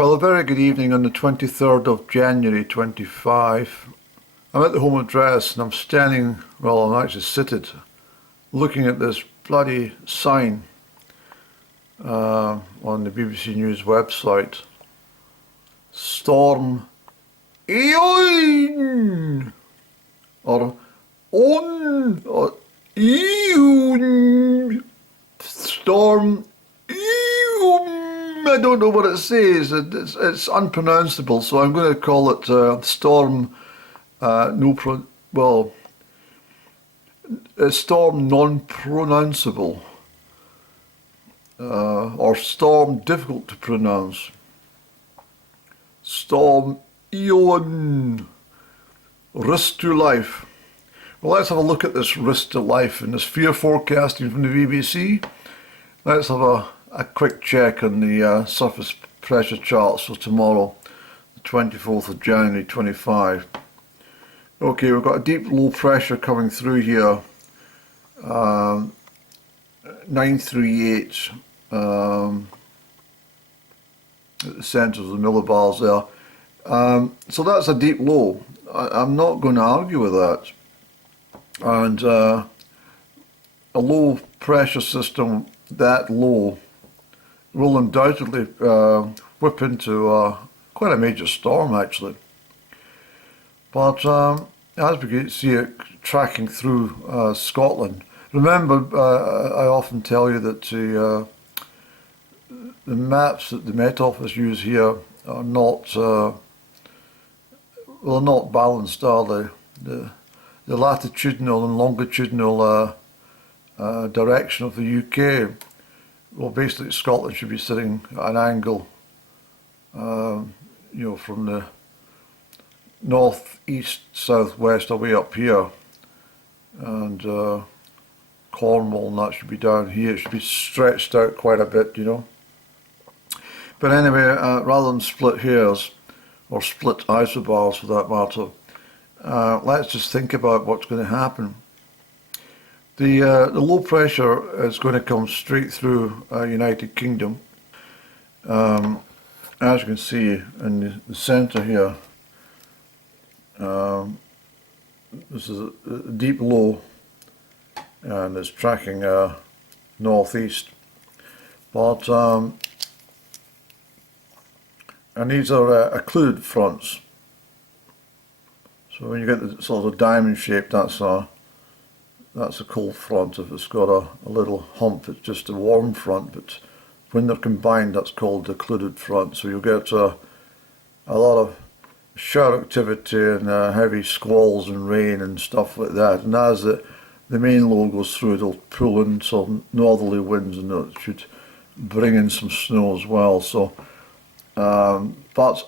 Well, a very good evening on the 23rd of January 25. I'm at the home address and I'm standing, well, I'm actually seated, looking at this bloody sign on the BBC News website. Storm Eon or On or Eon Storm Eon. I don't know what it says. It's unpronounceable, so I'm going to call it Storm. Storm non-pronounceable, or Storm difficult to pronounce. Storm Eon, risk to life. Well, let's have a look at this risk to life and this fear forecasting from the BBC. Let's have a quick check on the surface pressure charts for tomorrow, the 24th of January 25. Okay, we've got a deep low pressure coming through here, 938 at the centre of the millibars there. So that's a deep low. I'm not going to argue with that. And a low pressure system that low will undoubtedly whip into quite a major storm, actually. But as we can see it tracking through Scotland, remember I often tell you that the maps that the Met Office use here are not not balanced, are they? The latitudinal and longitudinal direction of the UK, well, basically Scotland should be sitting at an angle, from the north, east, south, west, away up here, and Cornwall and that should be down here. It should be stretched out quite a bit, But anyway, rather than split hairs, or split isobars for that matter, let's just think about what's going to happen. The low pressure is going to come straight through United Kingdom. As you can see in the centre here, this is a deep low, and it's tracking northeast. But and these are occluded fronts. So when you get the sort of diamond shape, that's a cold front. If it's got a little hump, it's just a warm front. But when they're combined, that's called the occluded front. So you'll get a lot of shower activity and heavy squalls and rain and stuff like that. And as the main low goes through, it'll pull in some northerly winds, and it should bring in some snow as well. So, but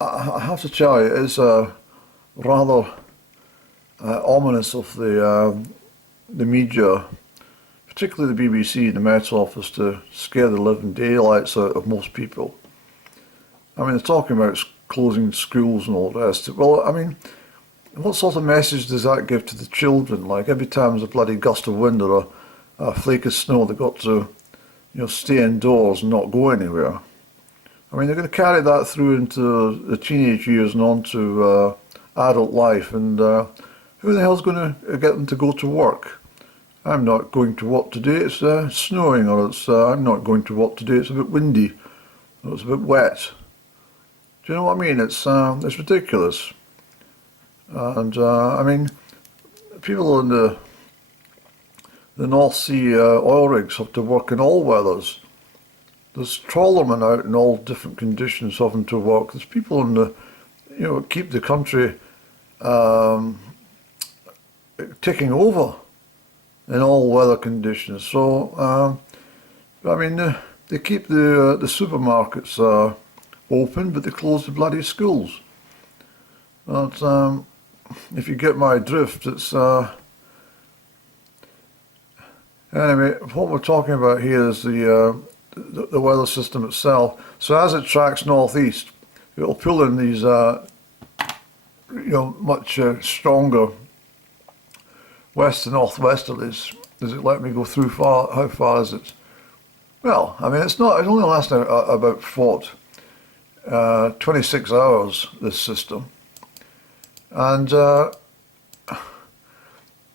I have to tell you, it's rather ominous of the media, particularly the BBC and the Met Office, to scare the living daylights out of most people. I mean, they're talking about closing schools and all the rest. Well, I mean, what sort of message does that give to the children? Like, every time there's a bloody gust of wind or a flake of snow, they've got to, stay indoors and not go anywhere. I mean, they're going to carry that through into the teenage years and on to adult life, and who the hell's going to get them to go to work? I'm not going to work today, it's snowing, or it's I'm not going to work today, it's a bit windy, or it's a bit wet. Do you know what I mean? It's ridiculous. And I mean, people in the North Sea oil rigs have to work in all weathers. There's trawlermen out in all different conditions having to work. There's people in the, keep the country ticking over in all weather conditions. So, I mean, they keep the supermarkets open, but they close the bloody schools. But if you get my drift, it's anyway. What we're talking about here is the weather system itself. So as it tracks northeast, it'll pull in these much stronger west to northwesterlies. Does it let me go through far? How far is it? Well, I mean, it's only lasting about 26 hours, this system. And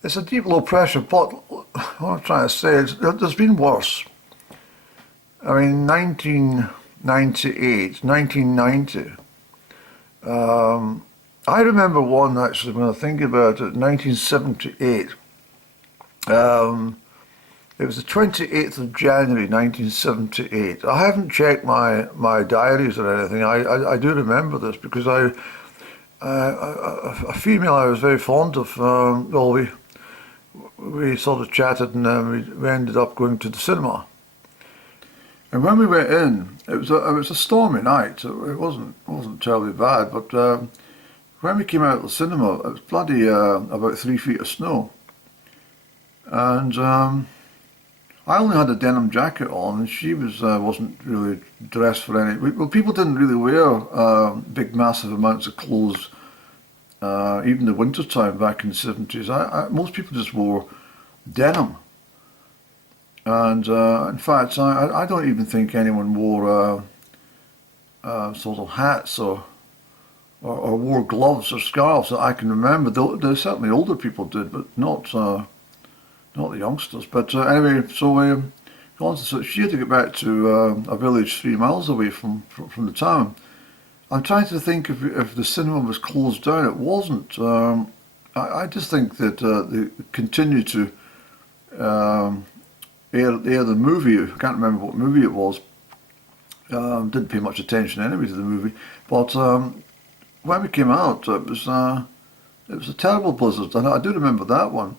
it's a deep low pressure, but what I'm trying to say is there's been worse. I mean, 1990. I remember one actually when I think about it, 1978. It was the 28th of January 1978. I haven't checked my diaries or anything. I do remember this because a female I was very fond of, well, we sort of chatted and we ended up going to the cinema. And when we went in, it was a stormy night. It wasn't terribly bad, but when we came out of the cinema, it was bloody about 3 feet of snow. And I only had a denim jacket on, and she wasn't really dressed for any. Well, people didn't really wear big, massive amounts of clothes, even the winter time back in the 70s. Most people just wore denim. And in fact, I don't even think anyone wore sort of hats or wore gloves or scarves that I can remember. Certainly older people did, but not the youngsters. But anyway, so she had to get back to a village 3 miles away from the town. I'm trying to think if the cinema was closed down. It wasn't. I just think that they continued to air the movie. I can't remember what movie it was. Didn't pay much attention anyway to the movie. But when we came out, it was a terrible blizzard, and I do remember that one.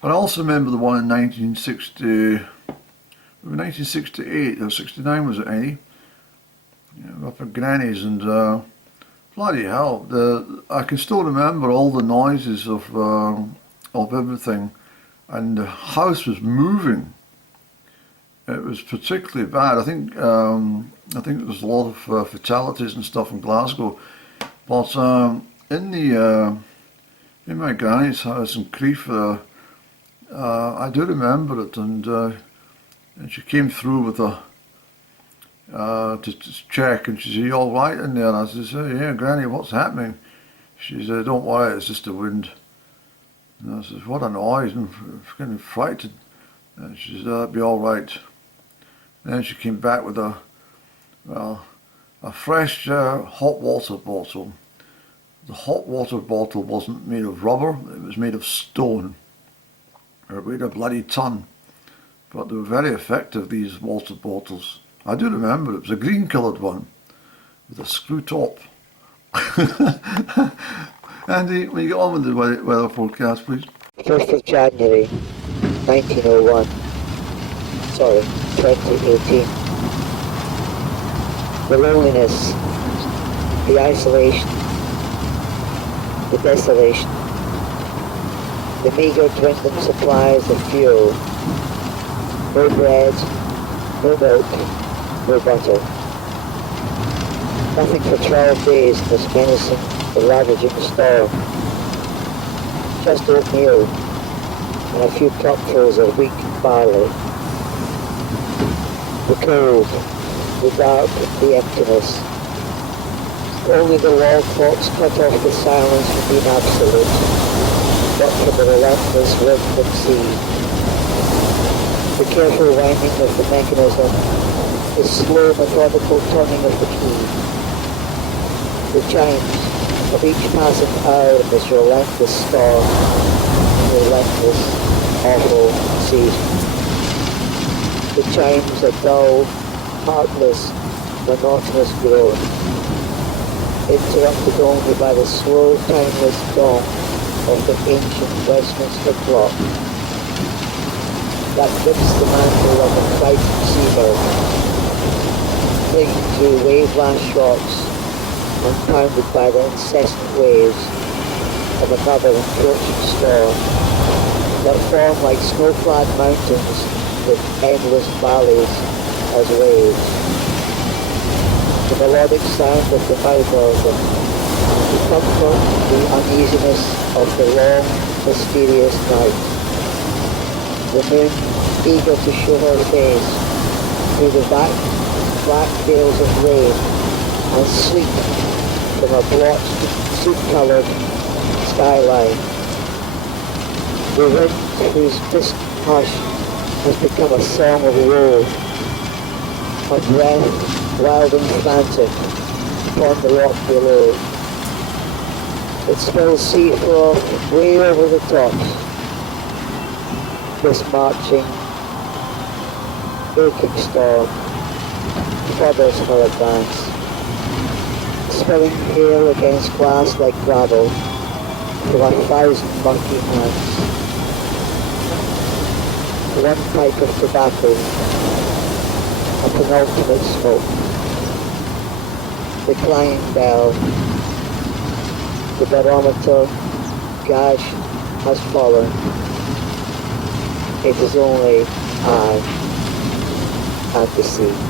But I also remember the one in 1968 or 69, was it any? Up at Granny's, and bloody hell, I can still remember all the noises of everything, and the house was moving. It was particularly bad. I think there was a lot of fatalities and stuff in Glasgow, but in my granny's house in Crieff, I do remember it, and she came through with to check, and she said, "You all right in there?" And I said, "Yeah, Granny, what's happening?" She said, "Don't worry, it's just the wind." And I said, "What a noise!" I'm getting frightened. And she said, "That'll be all right." And then she came back with a fresh hot water bottle. The hot water bottle wasn't made of rubber; it was made of stone. It weighed a bloody ton, but they were very effective, these water bottles. I do remember it was a green coloured one with a screw top. Andy, will you get on with the weather forecast, please? 1st of January 1901. Sorry, 2018. The loneliness, the isolation, the desolation, the meagre dwindling supplies of fuel, no bread, no milk, no butter. Nothing for 12 days in this menacing, ravaging storm. Just oatmeal and a few cupfuls of weak barley. The cold, the dark, the emptiness. Only the wall clocks cut off the silence from being absolute, but from the relentless wind and sea. The careful winding of the mechanism, the slow methodical turning of the key. The chimes of each passing hour in this relentless storm, relentless, awful season. The chimes of dull, heartless, monotonous groan, interrupted only by the slow, timeless gong of the ancient Westminster clock that dips the mantle of a frightened seabird, clinging to wave-lashed rocks and pounded by the incessant waves of another encroaching storm that form like snow-clad mountains with endless valleys as waves. The melodic sound of the mouth organ, the comfort, the uneasiness of the long, mysterious night. The moon, eager to show her face through the black veils of rain, and sleep from a blotched, soup-coloured skyline. The wind, whose brisk hush has become a song of woe, a breath wild and frantic upon the rock below. It spills sea froth way over the tops. This marching, aching storm furthers her advance, spilling hail against glass like gravel from 1,000 murky hands. One pipe of tobacco, a penultimate smoke. The clanging bell, the barometer gauge has fallen. It is only I and the sea.